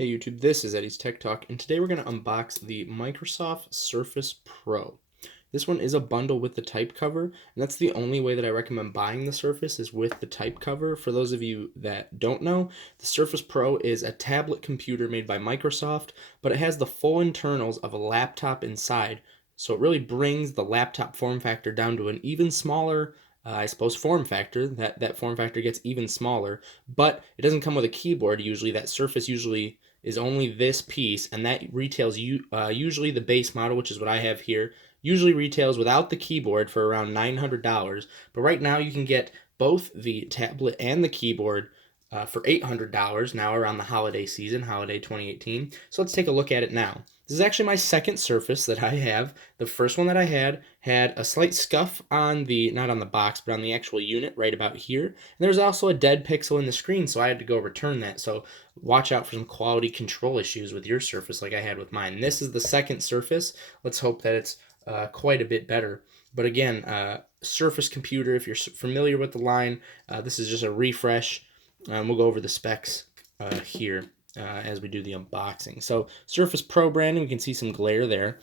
Hey YouTube, this is Eddie's Tech Talk, and today we're going to unbox the Microsoft Surface Pro. This one is a bundle with the type cover, and that's the only way that I recommend buying the Surface is with the type cover. For those of you that don't know, the Surface Pro is a tablet computer made by Microsoft, but it has the full internals of a laptop inside. So it really brings the laptop form factor down to an even smaller I suppose form factor. That form factor gets even smaller, but it doesn't come with a keyboard. Usually, that Surface usually is only this piece, and that retails usually the base model, which is what I have here. Usually retails without the keyboard for around $900, but right now you can get both the tablet and the keyboard for $800 now around the holiday season, holiday 2018. So let's take a look at it now. This is actually my second Surface that I have. The first one that I had a slight scuff on the, not on the box, but on the actual unit right about here. And there's also a dead pixel in the screen, so I had to go return that. So watch out for some quality control issues with your Surface like I had with mine. This is the second Surface. Let's hope that it's quite a bit better. But again, Surface computer, if you're familiar with the line, this is just a refresh. We'll go over the specs here as we do the unboxing. So Surface Pro branding, we can see some glare there.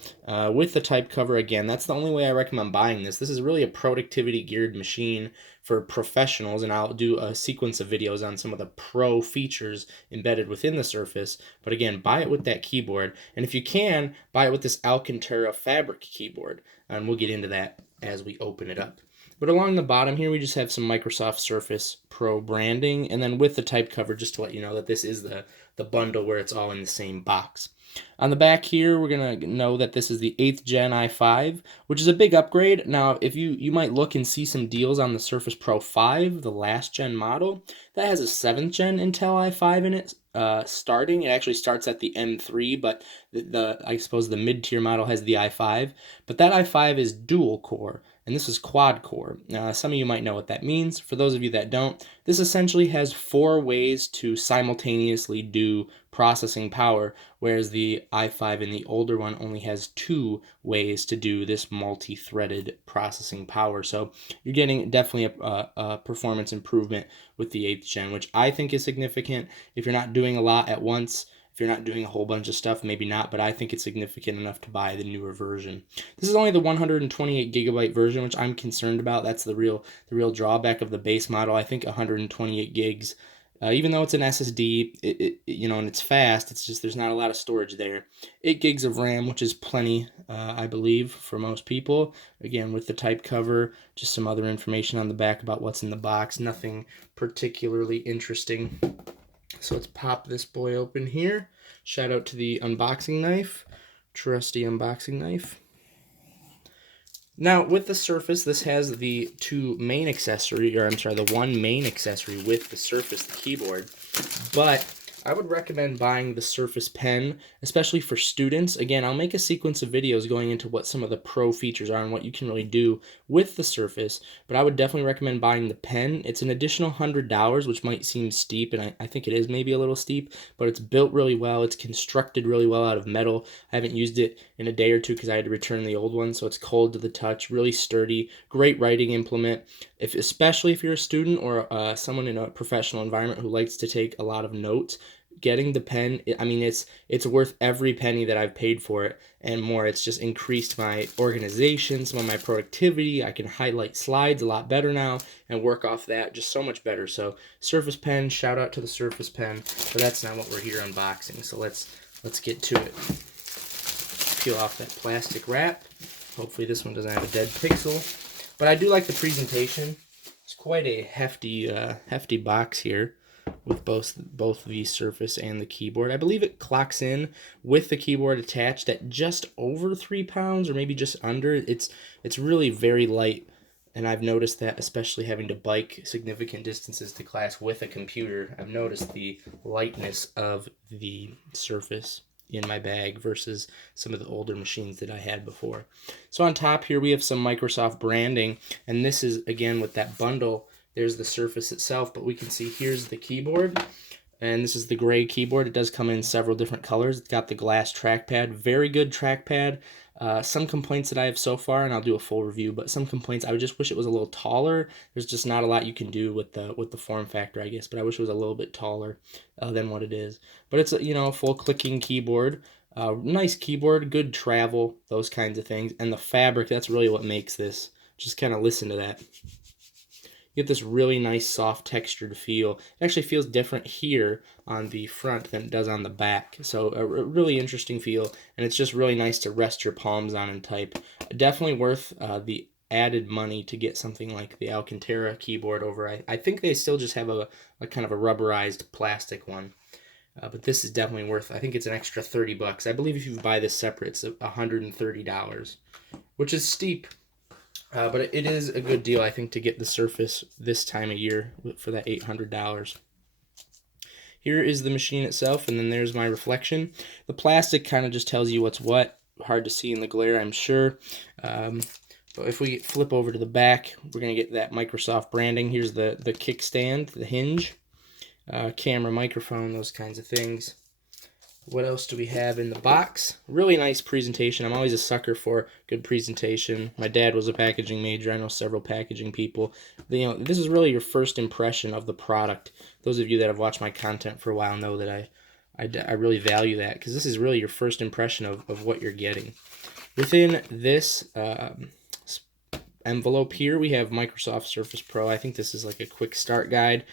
With the type cover, again, that's the only way I recommend buying this. This is really a productivity geared machine for professionals, and I'll do a sequence of videos on some of the pro features embedded within the Surface. But again, buy it with that keyboard, and if you can, buy it with this Alcantara fabric keyboard, and we'll get into that as we open it up. But along the bottom here, we just have some Microsoft Surface Pro branding, and then with the type cover, just to let you know that this is the bundle where it's all in the same box. On the back here, we're going to know that this is the 8th Gen i5, which is a big upgrade. Now, if you might look and see some deals on the Surface Pro 5, the last gen model, that has a 7th Gen Intel i5 in it. Starting, it actually starts at the M3, but I suppose the mid-tier model has the i5, but that i5 is dual core, and this is quad core. Some of you might know what that means. For those of you that don't, this essentially has 4 ways to simultaneously do processing power, whereas the i5 in the older one only has 2 ways to do this multi-threaded processing power. So you're getting definitely a performance improvement with the 8th gen, which I think is significant. If you're not doing a lot at once, if you're not doing a whole bunch of stuff, maybe not, but I think it's significant enough to buy the newer version. This is only the 128 gigabyte version, which I'm concerned about. That's the real drawback of the base model. I think 128 gigs, even though it's an SSD, and it's fast, it's just there's not a lot of storage there. 8 gigs of RAM, which is plenty, I believe, for most people. Again, with the type cover, just some other information on the back about what's in the box. Nothing particularly interesting. So let's pop this boy open here. Shout out to the unboxing knife, trusty unboxing knife. Now, with the Surface, this has the one main accessory with the Surface, the keyboard, but I would recommend buying the Surface Pen, especially for students. Again, I'll make a sequence of videos going into what some of the pro features are and what you can really do with the Surface, but I would definitely recommend buying the pen. It's an additional $100, which might seem steep, and I think it is maybe a little steep, but it's built really well. It's constructed really well out of metal. I haven't used it in a day or two because I had to return the old one, so it's cold to the touch, really sturdy, great writing implement. Especially if you're a student or someone in a professional environment who likes to take a lot of notes, getting the pen, I mean, it's worth every penny that I've paid for it and more. It's just increased my organization, some of my productivity. I can highlight slides a lot better now and work off that just so much better. So Surface Pen, shout out to the Surface Pen, but that's not what we're here unboxing. So let's get to it. Peel off that plastic wrap. Hopefully this one doesn't have a dead pixel, but I do like the presentation. It's quite a hefty box here with both the Surface and the keyboard. I believe it clocks in with the keyboard attached at just over 3 pounds, or maybe just under. It's really very light, and I've noticed that, especially having to bike significant distances to class with a computer, I've noticed the lightness of the Surface in my bag versus some of the older machines that I had before. So on top here we have some Microsoft branding, and this is again with that bundle. There's the Surface itself, but we can see here's the keyboard, and this is the gray keyboard. It does come in several different colors. It's got the glass trackpad, very good trackpad. Some complaints that I have so far, and I'll do a full review, but some complaints, I would just wish it was a little taller. There's just not a lot you can do with the form factor, I guess, but I wish it was a little bit taller than what it is. But it's a full clicking keyboard. Nice keyboard, good travel, those kinds of things. And the fabric, that's really what makes this. Just kind of listen to that. You get this really nice soft textured feel. It actually feels different here on the front than it does on the back. So a really interesting feel, and it's just really nice to rest your palms on and type. Definitely worth the added money to get something like the Alcantara keyboard over. I think they still just have a kind of a rubberized plastic one. But this is definitely worth, I think it's an extra $30. I believe if you buy this separate, it's $130, which is steep. But it is a good deal, I think, to get the Surface this time of year for that $800. Here is the machine itself, and then there's my reflection. The plastic kind of just tells you what's what. Hard to see in the glare, I'm sure. But if we flip over to the back, we're going to get that Microsoft branding. Here's the kickstand, the hinge, camera, microphone, those kinds of things. What else do we have in the box? Really nice presentation. I'm always a sucker for good presentation. My dad was a packaging major. I know several packaging people. This is really your first impression of the product. Those of you that have watched my content for a while know that I really value that, because this is really your first impression of what you're getting. Within this envelope here, we have Microsoft Surface Pro. I think this is like a quick start guide.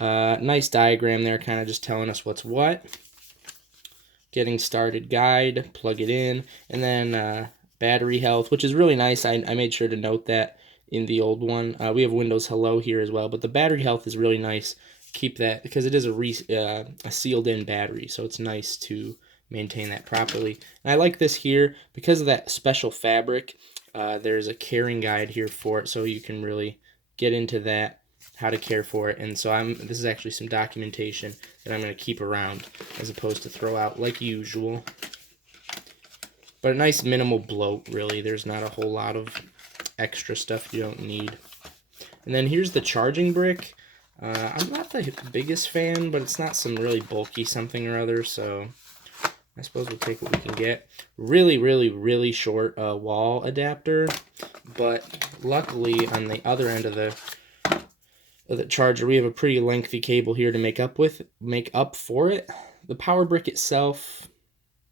Nice diagram there, kind of just telling us what's what. Getting started guide, plug it in, and then battery health, which is really nice. I made sure to note that in the old one. We have Windows Hello here as well, but the battery health is really nice. Keep that, because it is a sealed-in battery, so it's nice to maintain that properly. And I like this here because of that special fabric. There's a caring guide here for it, so you can really get into that, how to care for it. And so this is actually some documentation that I'm going to keep around as opposed to throw out like usual. But a nice minimal bloat, really. There's not a whole lot of extra stuff you don't need. And then here's the charging brick. I'm not the biggest fan, but it's not some really bulky something or other, so I suppose we'll take what we can get. Really, really, really short wall adapter, but luckily on the other end of the charger, we have a pretty lengthy cable here to make up for it. The power brick itself,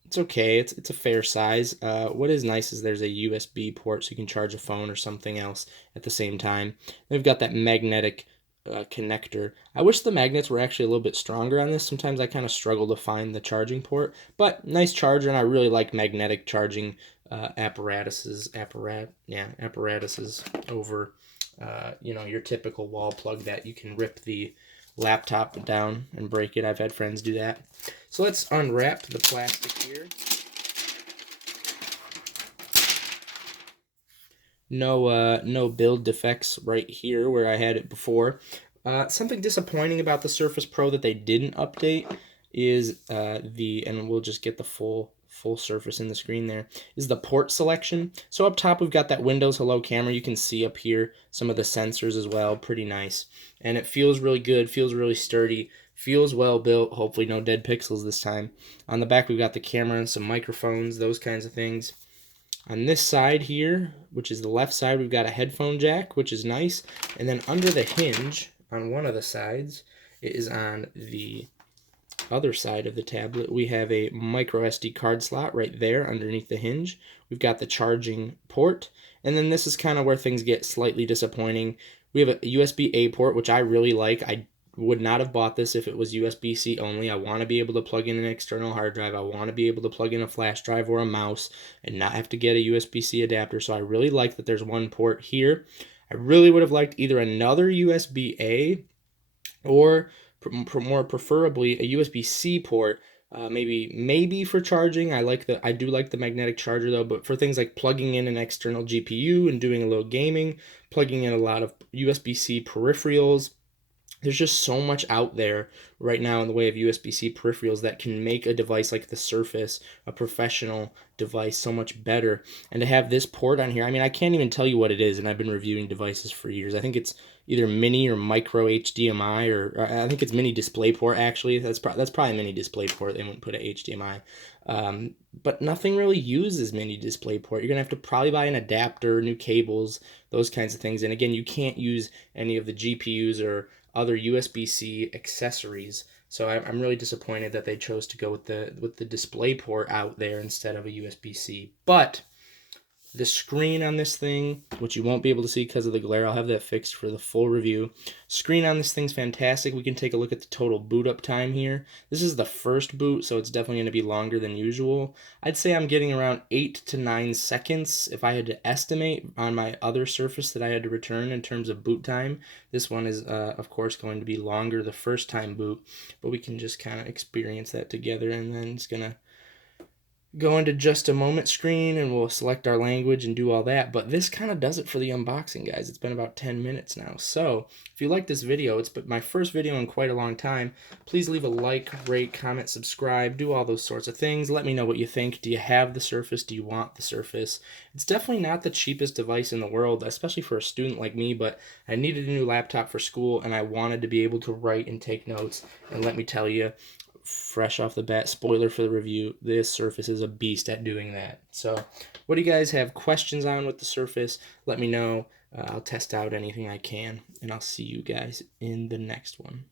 it's okay. It's a fair size. What is nice is there's a USB port, so you can charge a phone or something else at the same time. They've got that magnetic connector. I wish the magnets were actually a little bit stronger on this. Sometimes I kind of struggle to find the charging port, but nice charger, and I really like magnetic charging apparatuses over your typical wall plug that you can rip the laptop down and break it. I've had friends do that. So let's unwrap the plastic here. No build defects right here where I had it before. Something disappointing about the Surface Pro that they didn't update is and we'll just get the full Surface in the screen there, is the port selection. So up top we've got that Windows Hello camera. You can see up here some of the sensors as well. Pretty nice. And it feels really good, feels really sturdy, feels well built. Hopefully no dead pixels this time. On the back we've got the camera and some microphones, those kinds of things. On this side here, which is the left side, we've got a headphone jack, which is nice. And then under the hinge on one of the sides, it is on the other side of the tablet, we have a micro SD card slot right there underneath the hinge. We've got the charging port, and then this is kind of where things get slightly disappointing. We have a USB-A port, which I really like. I would not have bought this if it was USB-C only. I want to be able to plug in an external hard drive. I want to be able to plug in a flash drive or a mouse and not have to get a USB-C adapter. So I really like that there's one port here. I really would have liked either another USB-A or more preferably a USB-C port. Maybe for charging. I do like the magnetic charger though, but for things like plugging in an external GPU and doing a little gaming, plugging in a lot of USB-C peripherals, there's just so much out there right now in the way of USB-C peripherals that can make a device like the Surface, a professional device, so much better. And to have this port on here, I mean, I can't even tell you what it is, and I've been reviewing devices for years. I think it's either mini or micro HDMI, or I think it's mini DisplayPort, actually. That's probably mini DisplayPort. They wouldn't put a HDMI. But nothing really uses mini DisplayPort. You're going to have to probably buy an adapter, new cables, those kinds of things. And again, you can't use any of the GPUs or other USB-C accessories. So I'm really disappointed that they chose to go with the DisplayPort out there instead of a USB-C. But the screen on this thing, which you won't be able to see because of the glare, I'll have that fixed for the full review. Screen on this thing's fantastic. We can take a look at the total boot up time here. This is the first boot, so it's definitely going to be longer than usual. I'd say I'm getting around 8 to 9 seconds if I had to estimate on my other Surface that I had to return in terms of boot time. This one is, of course, going to be longer the first time boot, but we can just kind of experience that together, and then it's going to go into just a moment screen and we'll select our language and do all that. But this kind of does it for the unboxing, guys. It's been about 10 minutes now. So if you like this video, it's my first video in quite a long time. Please leave a like, rate, comment, subscribe, do all those sorts of things. Let me know what you think. Do you have the Surface? Do you want the Surface? It's definitely not the cheapest device in the world, especially for a student like me, but I needed a new laptop for school and I wanted to be able to write and take notes. And let me tell you, fresh off the bat, spoiler for the review, this Surface is a beast at doing that. So what do you guys have questions on with the Surface? Let me know. I'll test out anything I can, and I'll see you guys in the next one.